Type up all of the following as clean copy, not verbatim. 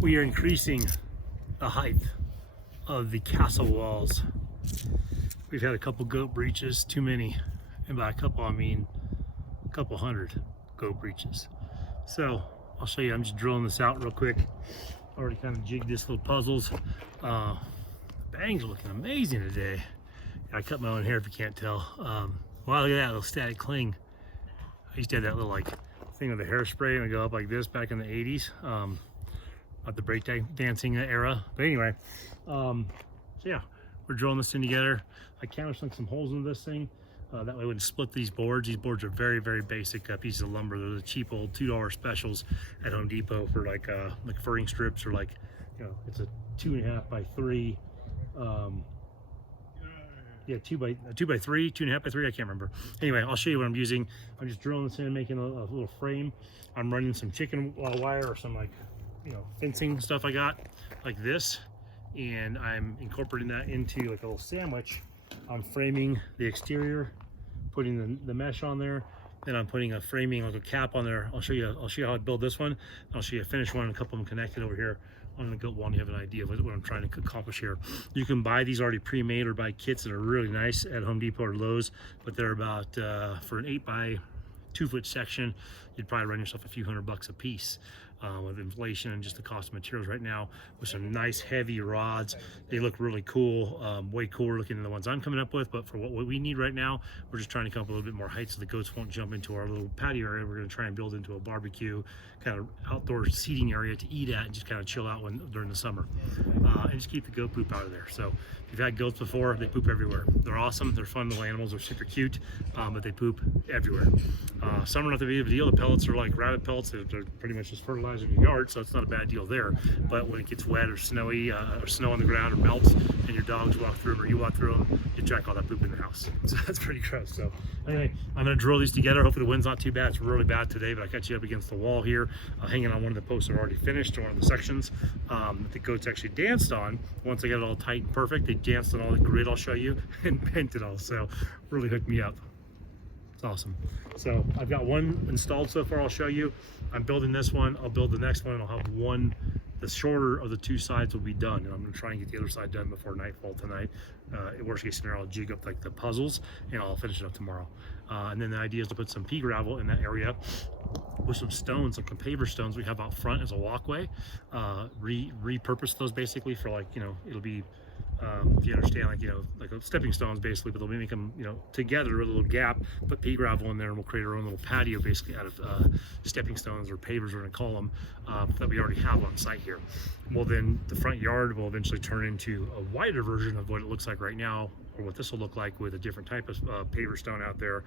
we are increasing the height of the castle walls. We've had a couple goat breaches, too many, and by a couple I mean a couple hundred goat breaches. So I'll show you, I'm just drilling this out real quick. Already kind of jigged this little puzzles. The bangs are looking amazing today. I cut my own hair if you can't tell. Wow, look at that little static cling. I used to have that little like thing with the hairspray and it go up like this back in the 80s. Not the break dancing era, but anyway. So yeah, we're drilling this thing together. I countersunk some holes into this thing. That way we wouldn't split these boards. These boards are very, very basic pieces of lumber. They're the cheap old $2 specials at Home Depot for like furring strips, or like, you know, it's a 2.5 by 3. Yeah, 2 by 3, 2.5 by 3. I can't remember. Anyway, I'll show you what I'm using. I'm just drilling this in, making a little frame. I'm running some chicken wire or some like, you know, fencing stuff I got like this, and I'm incorporating that into like a little sandwich. I'm framing the exterior, putting the mesh on there, then I'm putting a framing, like a cap on there. I'll show you how I build this one. I'll show you a finished one, and a couple of them connected over here on the goat wall, and you have an idea of what I'm trying to accomplish here. You can buy these already pre-made or buy kits that are really nice at Home Depot or Lowe's, but they're about for an 8 by 2 foot section, you'd probably run yourself a few $100 a piece. With inflation and just the cost of materials right now, with some nice heavy rods. They look really cool, way cooler looking than the ones I'm coming up with, but for what we need right now, we're just trying to come up with a little bit more height so the goats won't jump into our little patio area. We're going to try and build into a barbecue kind of outdoor seating area to eat at and just kind of chill out during the summer, and just keep the goat poop out of there. So if you've had goats before, they poop everywhere. They're awesome, they're fun little animals, they're super cute, but they poop everywhere. Some are not the big of a deal. The pellets are like rabbit pellets. They're pretty much just fertilizer in your yard, so it's not a bad deal there. But when it gets wet or snowy, or snow on the ground or melts, and your dogs walk through them or you walk through them, you track all that poop in the house. So that's pretty gross. So anyway, I'm gonna drill these together. Hopefully the wind's not too bad. It's really bad today, but I got you up against the wall here, hanging on one of the posts that are already finished, or one of the sections that the goats actually danced on. Once I got it all tight and perfect, they danced on all the grid I'll show you and bent it all. So really hooked me up. It's awesome. So I've got one installed so far. I'll show you. I'm building this one. I'll build the next one, and I'll have one. The shorter of the two sides will be done, and I'm going to try and get the other side done before nightfall tonight. In worst case scenario, I'll jig up like the puzzles, and I'll finish it up tomorrow. And then the idea is to put some pea gravel in that area with some stones, some paver stones we have out front as a walkway. Repurpose those basically for, like, you know, it'll be if you understand, like, you know, like stepping stones basically, but they'll make them, you know, together with a little gap, put pea gravel in there, and we'll create our own little patio basically out of stepping stones, or pavers we're going to call them, that we already have on site here. Well, then the front yard will eventually turn into a wider version of what it looks like right now, or what this will look like, with a different type of paver stone out there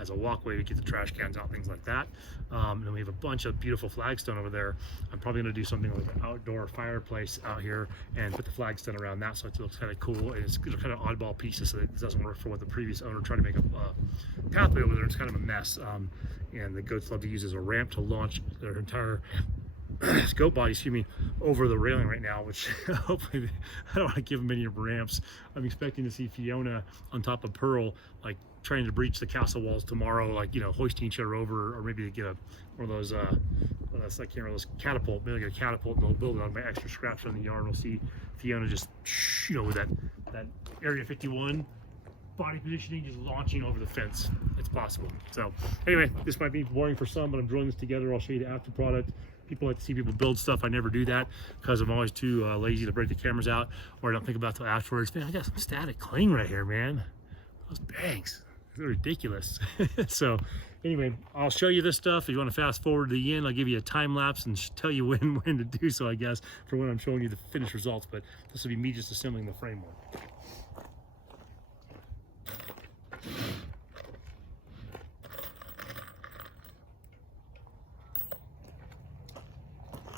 as a walkway to get the trash cans out, things like that. And then we have a bunch of beautiful flagstone over there. I'm probably going to do something like an outdoor fireplace out here and put the flagstone around that, so it looks kind of cool, and it's kind of oddball pieces, so it doesn't work for what the previous owner tried to make a pathway over there. It's kind of a mess, and the goats love to use as a ramp to launch their entire goat body, excuse me, over the railing right now, which hopefully I don't want to give them any ramps. I'm expecting to see Fiona on top of Pearl, like trying to breach the castle walls tomorrow, like, you know, hoisting each other over, or maybe to get one of those I can't remember, those catapult, maybe like a catapult, and they'll build it on my extra scraps from the yard. We'll see Fiona just, you know, with that Area 51 body positioning, just launching over the fence. It's possible. So anyway, this might be boring for some, but I'm drilling this together. I'll show you the after product. People like to see people build stuff. I never do that because I'm always too lazy to break the cameras out, or I don't think about it till afterwards. Man, I got some static cling right here, man. Those bangs, they're ridiculous. So anyway, I'll show you this stuff. If you want to fast forward to the end, I'll give you a time lapse and tell you when to do so, I guess, for when I'm showing you the finished results. But this will be me just assembling the framework.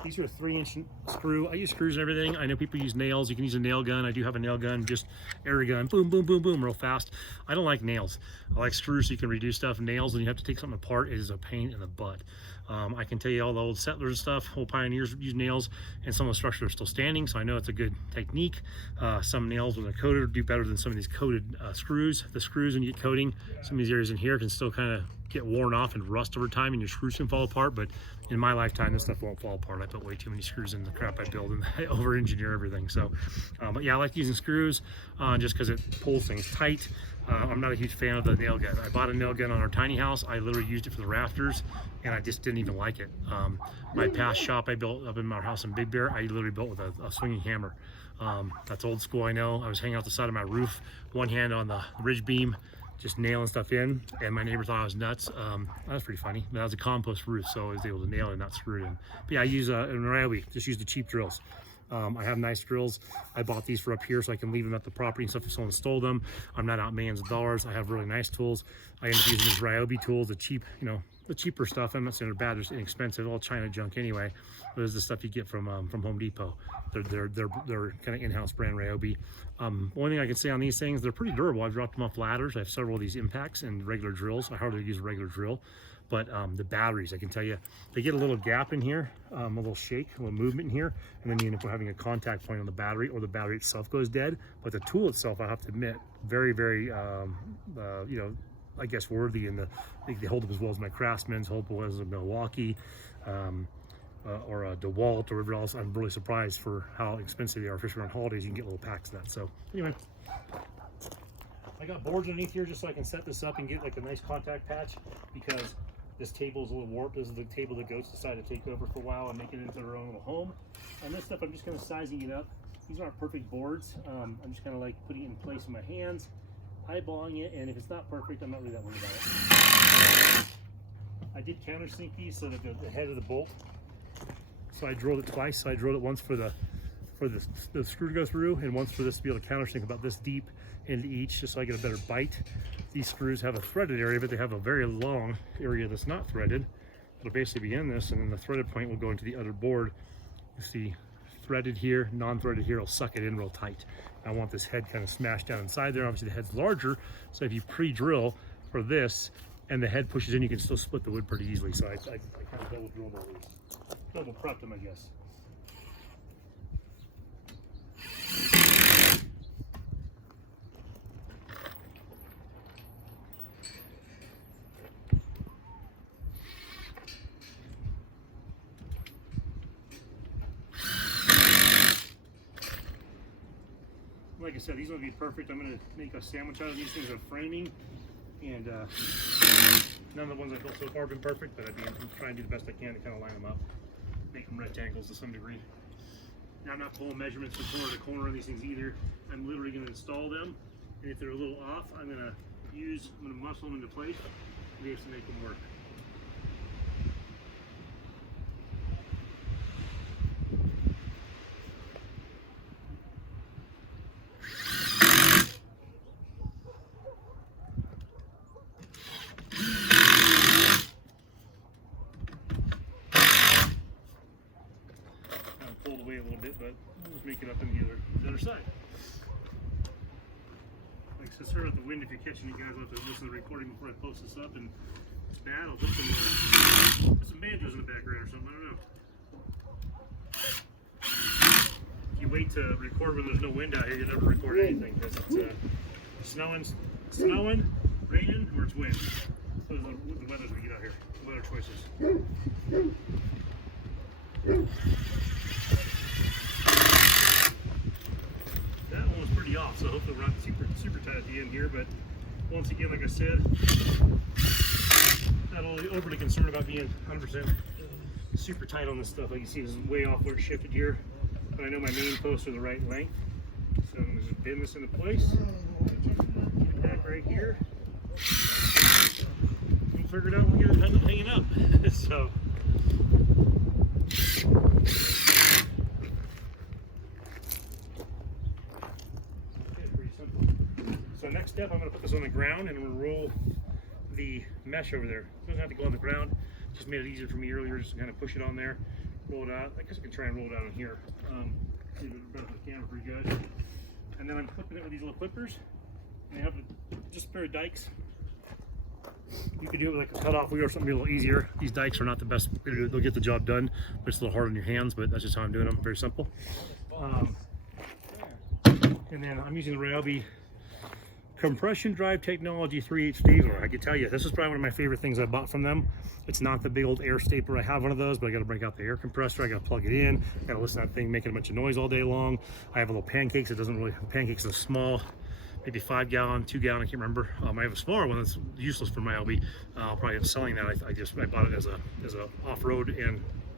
These are a 3-inch screw. I use screws and everything. I know people use nails. You can use a nail gun. I do have a nail gun, just air gun, boom, boom, boom, boom, real fast. I don't like nails. I like screws so you can redo stuff. Nails, when you have to take something apart, is a pain in the butt. I can tell you all the old settlers and stuff, old pioneers use nails, and some of the structures are still standing, so I know it's a good technique. Some nails, when they're coated, do better than some of these coated screws. The screws, when you get coating, some of these areas in here can still kind of get worn off and rust over time and your screws can fall apart, but in my lifetime this stuff won't fall apart. I put way too many screws in the crap I build, and I over engineer everything. So but yeah, I like using screws just because it pulls things tight. I'm not a huge fan of the nail gun. I bought a nail gun on our tiny house. I literally used it for the rafters and I just didn't even like it. My past shop I built up in my house in Big Bear, I literally built with a swinging hammer. That's old school, I know. I was hanging out the side of my roof, one hand on the ridge beam, just nailing stuff in, and my neighbor thought I was nuts. That was pretty funny. But that was a compost roof, so I was able to nail it and not screw it in. But yeah, I use an Ryobi, just use the cheap drills. I have nice drills. I bought these for up here so I can leave them at the property and stuff if someone stole them. I'm not out millions of dollars. I have really nice tools. I end up using these Ryobi tools, the cheap, you know, the cheaper stuff. I'm not saying they're bad, they're just inexpensive, all China junk anyway. But this is the stuff you get from Home Depot. They're kind of in-house brand Ryobi. One thing I can say on these things, they're pretty durable. I've dropped them off ladders. I have several of these impacts and regular drills. I hardly use a regular drill. But the batteries, I can tell you, they get a little gap in here, a little shake, a little movement in here, and then you end up having a contact point on the battery, or the battery itself goes dead. But the tool itself, I have to admit, very, very, you know, I guess worthy, and they hold up as well as my Craftsman's, hold up as a Milwaukee, or a DeWalt, or whatever else. I'm really surprised for how expensive they are, especially on holidays. You can get little packs of that. So anyway, I got boards underneath here just so I can set this up and get like a nice contact patch, because this table is a little warped. This is the table that goats decided to take over for a while and make it into their own little home. And this stuff, I'm just kind of sizing it up. These aren't perfect boards. I'm just kind of like putting it in place in my hands, eyeballing it, and if it's not perfect, I'm not really that worried about it. I did countersink these so that the head of the bolt, so I drilled it twice. So I drilled it once for the screw to go through, and once for this to be able to countersink about this deep into each, just so I get a better bite. These screws have a threaded area, but they have a very long area that's not threaded. It'll basically be in this, and then the threaded point will go into the other board. You see threaded here, non-threaded here, will suck it in real tight. I want this head kind of smashed down inside there. Obviously the head's larger, so if you pre-drill for this and the head pushes in, you can still split the wood pretty easily. So I kind of double drilled all these. Double prepped them, I guess. Like I said, these will be perfect. I'm going to make a sandwich out of these things of framing, and none of the ones I've built so far have been perfect, but I'm trying to do the best I can to kind of line them up, make them rectangles to some degree. Now, I'm not pulling measurements from corner to corner on these things either. I'm literally going to install them, and if they're a little off, I'm going to muscle them into place and be able to make them work. Pulled away a little bit, but we'll just make it up in the other side. Like I said, sorry about the wind if you're catching. You guys will have to listen to the recording before I post this up, and it's bad. I'll put some banjos in the background or something. I don't know. If you wait to record when there's no wind out here, you never record anything, because it's snowing, raining, or it's wind. Those are the weathers we get out here. The weather choices. That one was pretty off, so hopefully we're not super tight at the end here. But once again, like I said, not only overly concerned about being 100% super tight on this stuff. Like you see, this is way off where it's shifted here, but I know my main posts are the right length, so I'm going to just bend this into place. Get it back right here. We'll figure it out when we get it hanging up. So. So next step, I'm going to put this on the ground and I'm going to roll the mesh over there. It doesn't have to go on the ground. Just made it easier for me earlier, just to kind of push it on there, roll it out. I guess I can try and roll it out on here. See if it's better for the camera pretty good. And then I'm clipping it with these little clippers. And they have just a pair of dikes. You could do it with like a cutoff wheel or something a little easier. These dikes are not the best. They'll get the job done, but it's a little hard on your hands, but that's just how I'm doing them. Very simple. And then I'm using the Ryobi compression drive technology 3/8 stapler. I can tell you, this is probably one of my favorite things I bought from them. It's not the big old air stapler. I have one of those, but I got to break out the air compressor. I got to plug it in. I got to listen to that thing making a bunch of noise all day long. I have a little pancakes. It doesn't really, pancakes is small, maybe 5 gallon, 2 gallon, I can't remember. I have a smaller one that's useless for my LB. I'll probably end up selling that. I bought it as a off-road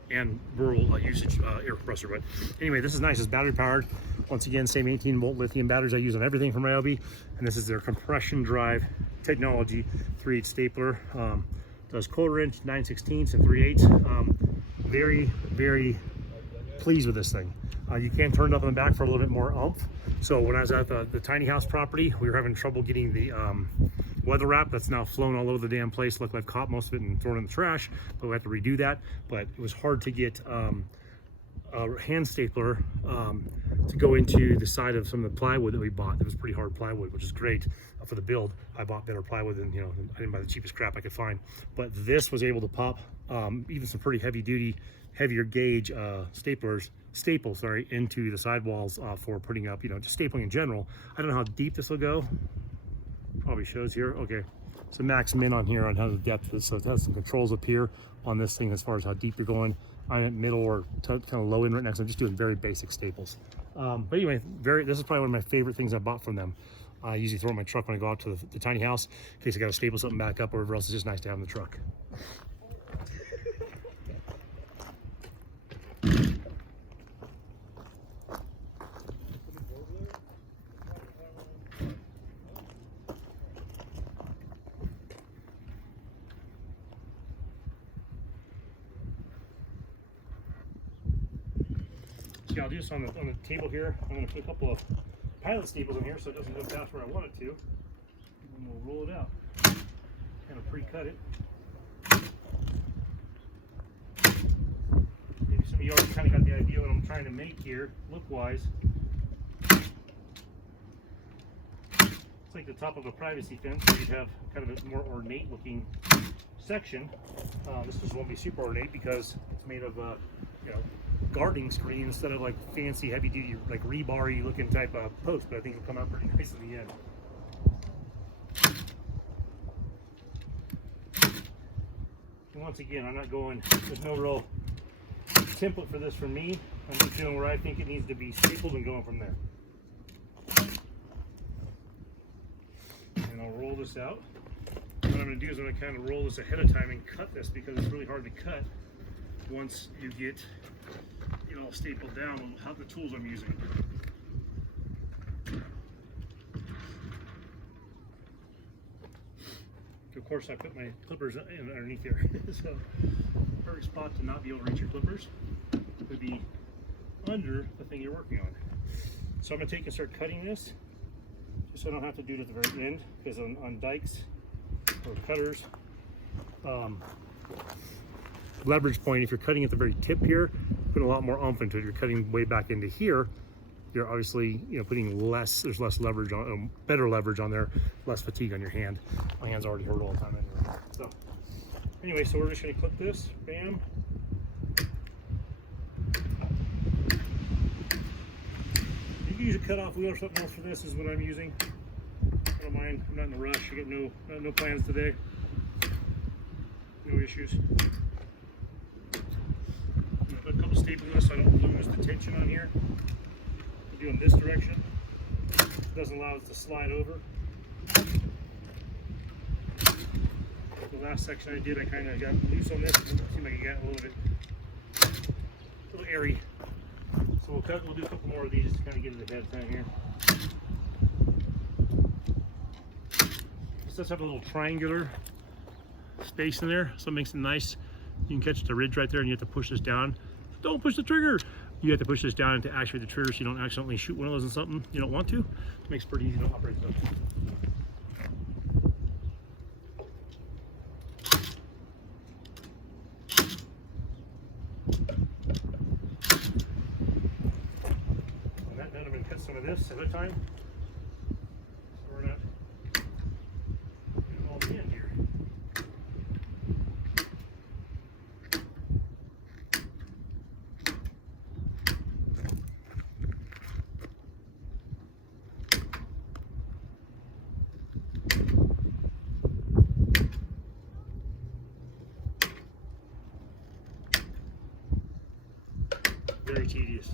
and rural usage air compressor. But anyway, this is nice. It's battery powered. Once again, same 18-volt lithium batteries I use on everything for my LB. And this is their compression drive technology 3/8 stapler. Does 1/4 inch, 9/16, and 3/8. Very, very pleased with this thing. You can turn it up in the back for a little bit more oomph. So when I was at the tiny house property, we were having trouble getting the weather wrap that's now flown all over the damn place. Luckily I've caught most of it and thrown it in the trash, but we have to redo that. But it was hard to get a hand stapler to go into the side of some of the plywood that we bought. It was pretty hard plywood, which is great for the build. I bought better plywood than, I didn't buy the cheapest crap I could find. But this was able to pop even some pretty heavier gauge staples into the sidewalls for putting up, just stapling in general. I don't know how deep this will go. Probably shows here. Okay, so max min on here on how the depth is. So it has some controls up here on this thing as far as how deep you're going. I'm at middle or kind of low end right now, because I'm just doing very basic staples. But anyway, this is probably one of my favorite things I bought from them. I usually throw it in my truck when I go out to the tiny house in case I got to staple something back up, or whatever else. It's just nice to have in the truck. Yeah, I'll do this on the table here. I'm going to put a couple of pilot staples in here so it doesn't go past where I want it to. And we'll roll it out. Kind of pre-cut it. Maybe some of you already kind of got the idea what I'm trying to make here, look-wise. It's like the top of a privacy fence, where you'd have kind of a more ornate-looking section. This just won't be super ornate because it's made of, gardening screen instead of like fancy heavy duty like rebar-y looking type of post, but I think it'll come out pretty nice in the end. And once again, I'm not going, there's no real template for this for me. I'm just doing where I think it needs to be stapled and going from there. And I'll roll this out. What I'm going to do is I'm going to kind of roll this ahead of time and cut this, because it's really hard to cut once you get it all stapled down with how the tools I'm using. Of course, I put my clippers in underneath here, so perfect spot to not be able to reach your clippers would be under the thing you're working on. So I'm going to take and start cutting this, just so I don't have to do it at the very end, because on dikes or cutters, leverage point, if you're cutting at the very tip here, putting a lot more oomph into it. You're cutting way back into here, you're obviously putting there's less leverage on, better leverage on there, less fatigue on your hand. My hands already hurt all the time anyway. So anyway, so we're just going to clip this, bam. You can use a cutoff wheel or something else for this, is what I'm using. I don't mind. I'm not in a rush. I got no plans today. No issues. Put a couple staples in this so I don't lose the tension on here. We'll do in this direction. It doesn't allow it to slide over. The last section I did, I kind of got loose on this. It seemed like it got a little airy. So we'll do a couple more of these just to kind of get it ahead of time here. This does have a little triangular space in there, so it makes it nice. You can catch the ridge right there, and you have to push this down. Don't push the trigger. You have to push this down to actuate the trigger so you don't accidentally shoot one of those in something you don't want to. It makes it pretty easy to operate those. On that note, I'm going to cut some of this at a time, so we're not getting all the end here. very tedious.